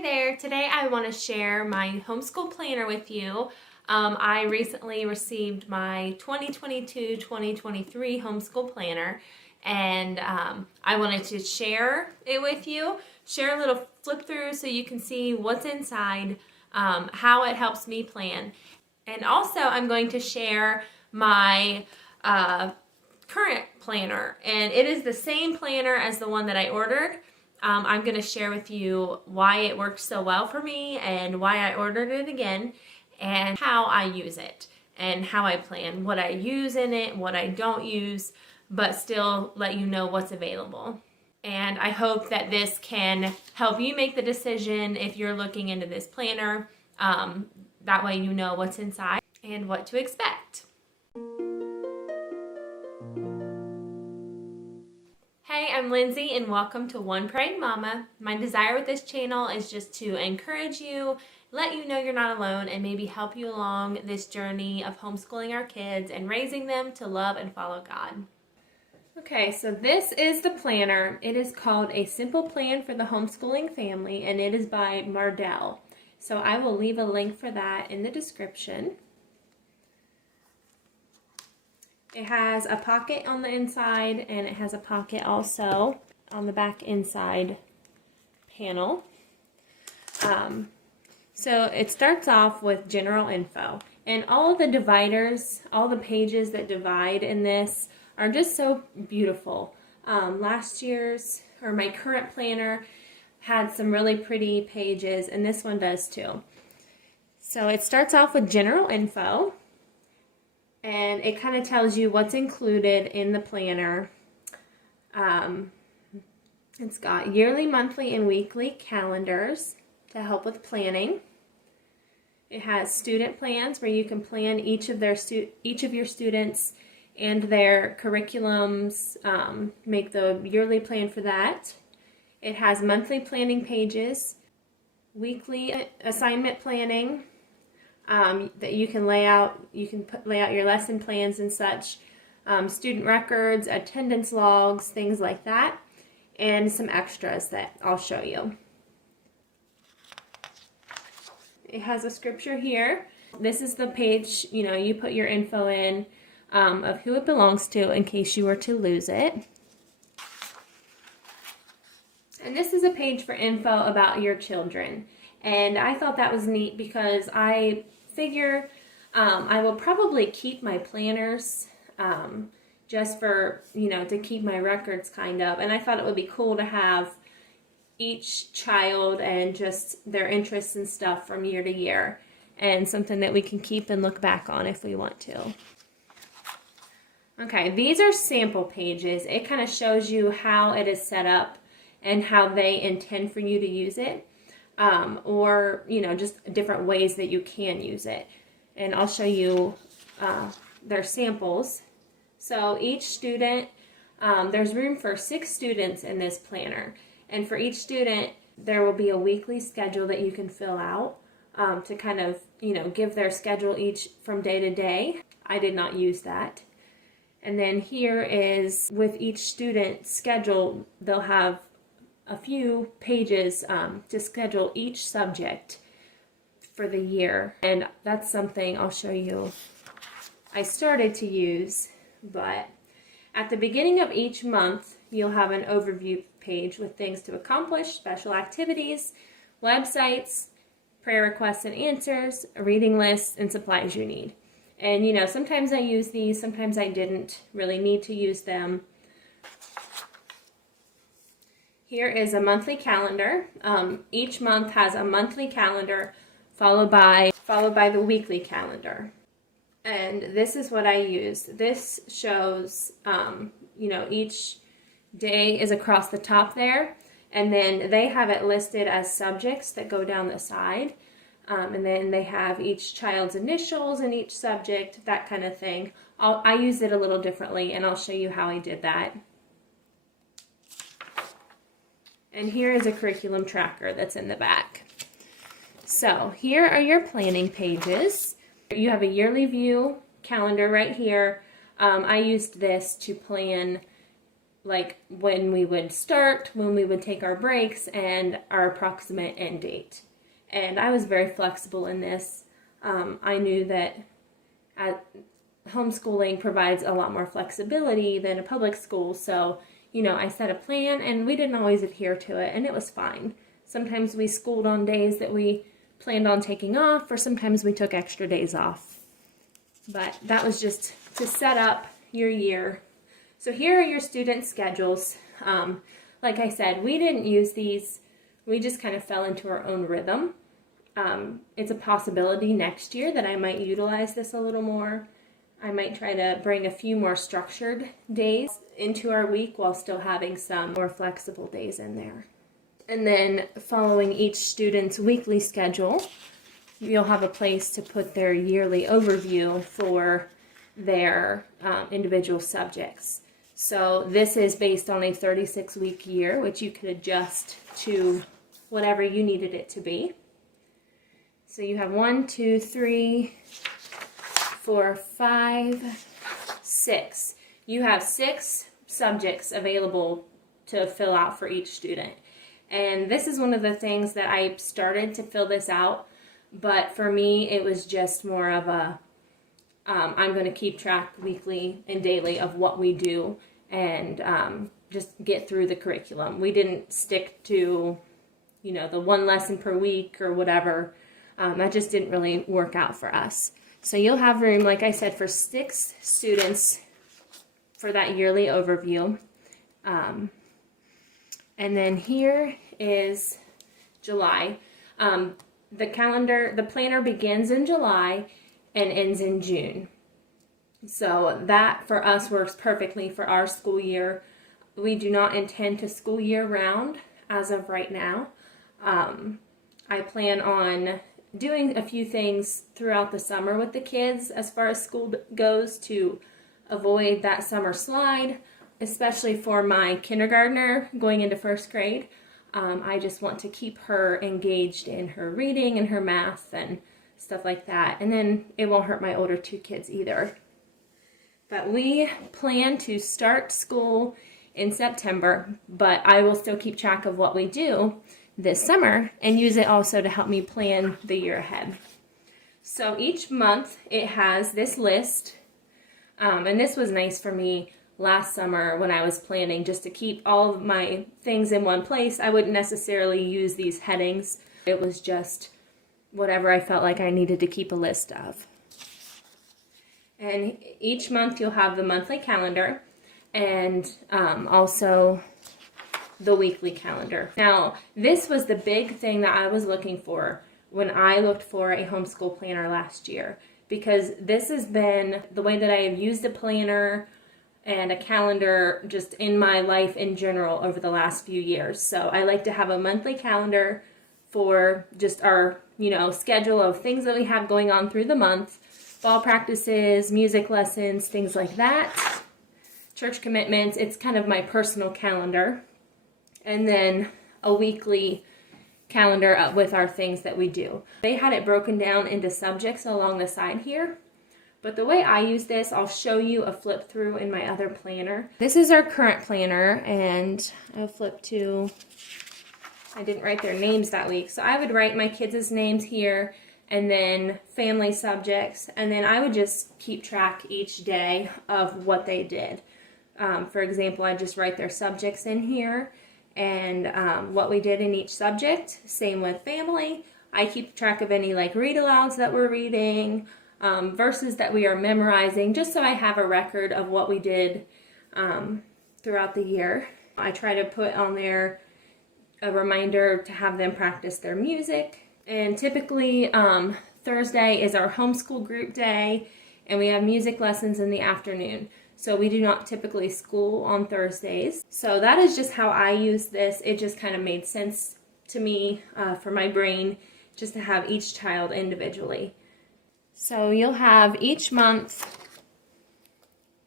Hey there, today I want to share my homeschool planner with you. I recently received my 2022-2023 homeschool planner, and I wanted to share it with you, share a little flip through so you can see what's inside, how it helps me plan. And also I'm going to share my current planner, and it is the same planner as the one that I ordered. I'm going to share with you why it works so well for me and why I ordered it again and how I use it and how I plan, what I use in it, what I don't use, but still let you know what's available. And I hope that this can help you make the decision if you're looking into this planner. That way you know what's inside and what to expect. Hey, I'm Lindsay and welcome to One Praying Mama. My desire with this channel is just to encourage you, let you know you're not alone, and maybe help you along this journey of homeschooling our kids and raising them to love and follow God. Okay, so this is the planner. It is called A Simple Plan for the Homeschooling Family, and it is by Mardel. So I will leave a link for that in the description. It has a pocket on the inside, and it has a pocket also on the back inside panel. So it starts off with general info, and all of the dividers, all the pages that divide in this are just so beautiful. Last year's, or my current planner, had some really pretty pages, and this one does too. So it starts off with general info, and it kind of tells you what's included in the planner. It's got yearly, monthly, and weekly calendars to help with planning. It has student plans where you can plan each of your students and their curriculums, make the yearly plan for that. It has monthly planning pages, weekly assignment planning, that you can lay out. You can lay out your lesson plans and such, student records, attendance logs, things like that, and some extras that I'll show you. It has a scripture here. This is the page, you put your info in of who it belongs to in case you were to lose it. And this is a page for info about your children. And I thought that was neat because I figure I will probably keep my planners just for, to keep my records kind of. And I thought it would be cool to have each child and just their interests and stuff from year to year, and something that we can keep and look back on if we want to. Okay, these are sample pages. It kind of shows you how it is set up and how they intend for you to use it. Or, just different ways that you can use it. And I'll show you their samples. So each student, there's room for 6 students in this planner. And for each student, there will be a weekly schedule that you can fill out to kind of, give their schedule each from day to day. I did not use that. And then here is, with each student's schedule, they'll have a few pages to schedule each subject for the year. And that's something I'll show you I started to use. But at the beginning of each month, you'll have an overview page with things to accomplish, special activities, websites, prayer requests and answers, a reading list, and supplies you need. And sometimes I use these, sometimes I didn't really need to use them. Here is a monthly calendar. Each month has a monthly calendar followed by the weekly calendar. And this is what I use. This shows, each day is across the top there, and then they have it listed as subjects that go down the side. And then they have each child's initials in each subject, that kind of thing. I use it a little differently, and I'll show you how I did that. And here is a curriculum tracker that's in the back. So here are your planning pages. You have a yearly view calendar right here. I used this to plan like when we would start, when we would take our breaks, and our approximate end date. And I was very flexible in this. I knew that homeschooling provides a lot more flexibility than a public school, so I set a plan, and we didn't always adhere to it, and it was fine. Sometimes we schooled on days that we planned on taking off, or sometimes we took extra days off. But that was just to set up your year. So here are your student schedules. Like I said, we didn't use these. We just kind of fell into our own rhythm. It's a possibility next year that I might utilize this a little more. I might try to bring a few more structured days into our week while still having some more flexible days in there. And then following each student's weekly schedule, you'll have a place to put their yearly overview for their individual subjects. So this is based on a 36-week year, which you could adjust to whatever you needed it to be. So you have 1, 2, 3, 4, 5, 6. You have 6 subjects available to fill out for each student. And this is one of the things that I started to fill this out, but for me it was just more of a, I'm going to keep track weekly and daily of what we do and just get through the curriculum. We didn't stick to, the 1 lesson per week or whatever. That just didn't really work out for us. So you'll have room, like I said, for 6 students for that yearly overview. And then here is July. The planner begins in July and ends in June. So that for us works perfectly for our school year. We do not intend to school year round as of right now. I plan on doing a few things throughout the summer with the kids as far as school goes to avoid that summer slide, especially for my kindergartner going into 1st grade. I just want to keep her engaged in her reading and her math and stuff like that. And then it won't hurt my older 2 kids either. But we plan to start school in September, but I will still keep track of what we do this summer and use it also to help me plan the year ahead. So each month it has this list, and this was nice for me last summer when I was planning, just to keep all of my things in one place. I wouldn't necessarily use these headings. It was just whatever I felt like I needed to keep a list of. And each month you'll have the monthly calendar and also the weekly calendar. Now, this was the big thing that I was looking for when I looked for a homeschool planner last year, because this has been the way that I have used a planner and a calendar just in my life in general over the last few years. So I like to have a monthly calendar for just our, schedule of things that we have going on through the month, ball practices, music lessons, things like that, church commitments. It's kind of my personal calendar. And then a weekly calendar with our things that we do. They had it broken down into subjects along the side here. But the way I use this, I'll show you a flip through in my other planner. This is our current planner, and I'll flip to, I didn't write their names that week. So I would write my kids' names here, and then family subjects, and then I would just keep track each day of what they did. For example, I just write their subjects in here, and what we did in each subject. Same with family. I keep track of any read alouds that we're reading, verses that we are memorizing, just so I have a record of what we did throughout the year. I try to put on there a reminder to have them practice their music. And typically Thursday is our homeschool group day, and we have music lessons in the afternoon. So we do not typically school on Thursdays. So that is just how I use this. It just kind of made sense to me for my brain just to have each child individually. So you'll have each month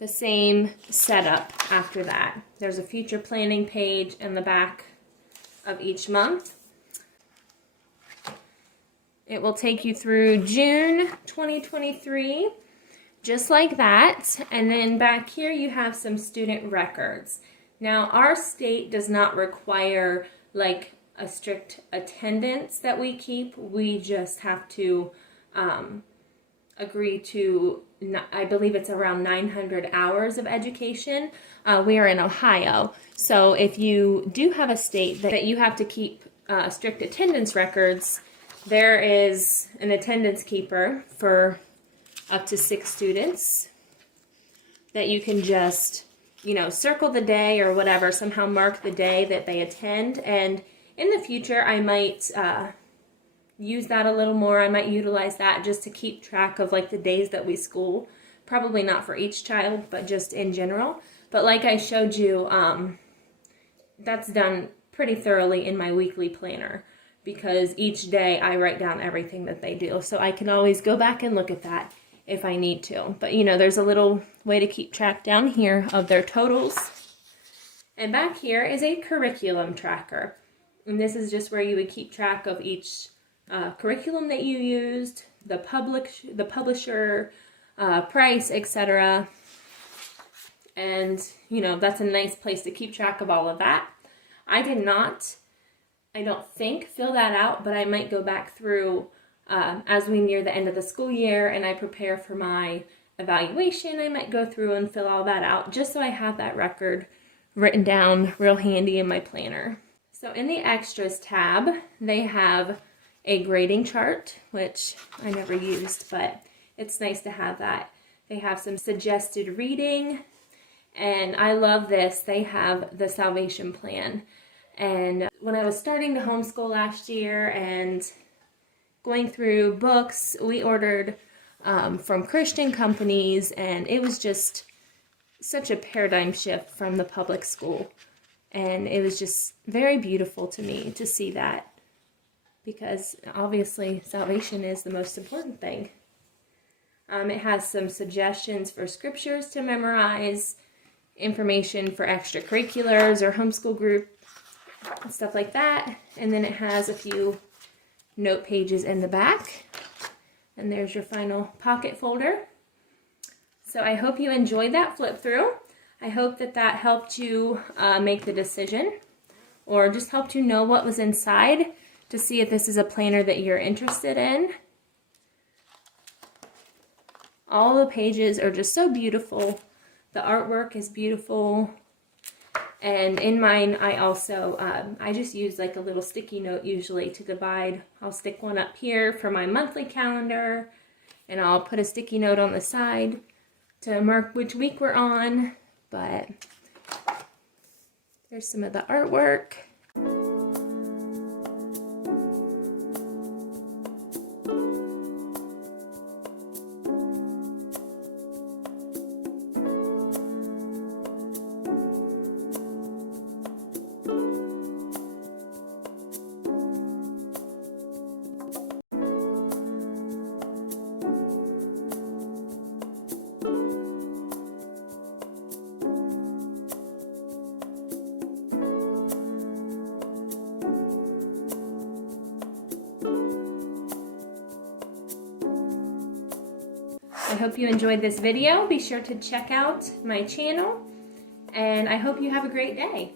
the same setup after that. There's a future planning page in the back of each month. It will take you through June 2023. Just like that. And then back here you have some student records. Now, our state does not require like a strict attendance that we keep. We just have to agree to, I believe it's around 900 hours of education. We are in Ohio. So if you do have a state that you have to keep strict attendance records, there is an attendance keeper for up to 6 students that you can just, you know, circle the day or whatever, somehow mark the day that they attend. And in the future, I might use that a little more. I might utilize that just to keep track of like the days that we school. Probably not for each child, but just in general. But like I showed you, that's done pretty thoroughly in my weekly planner, because each day I write down everything that they do. So I can always go back and look at that if I need to. But you know, there's a little way to keep track down here of their totals. And back here is a curriculum tracker. And this is just where you would keep track of each curriculum that you used, the publisher, price, etc. And, you know, that's a nice place to keep track of all of that. I did not, I don't think, fill that out, but I might go back through as we near the end of the school year and I prepare for my evaluation. I might go through and fill all that out just so I have that record written down real handy in my planner. So in the extras tab, they have a grading chart, which I never used, but it's nice to have that. They have some suggested reading, and I love this. They have the salvation plan. And when I was starting to homeschool last year and going through books, we ordered from Christian companies, and it was just such a paradigm shift from the public school. And it was just very beautiful to me to see that, because obviously salvation is the most important thing. It has some suggestions for scriptures to memorize, information for extracurriculars or homeschool group, and stuff like that. And then it has a few note pages in the back. And there's your final pocket folder. So I hope you enjoyed that flip through. I hope that that helped you make the decision, or just helped you know what was inside to see if this is a planner that you're interested in. All the pages are just so beautiful. The artwork is beautiful. And in mine, I also, I just use like a little sticky note usually to divide. I'll stick one up here for my monthly calendar, and I'll put a sticky note on the side to mark which week we're on. But there's some of the artwork. I hope you enjoyed this video. Be sure to check out my channel, and I hope you have a great day.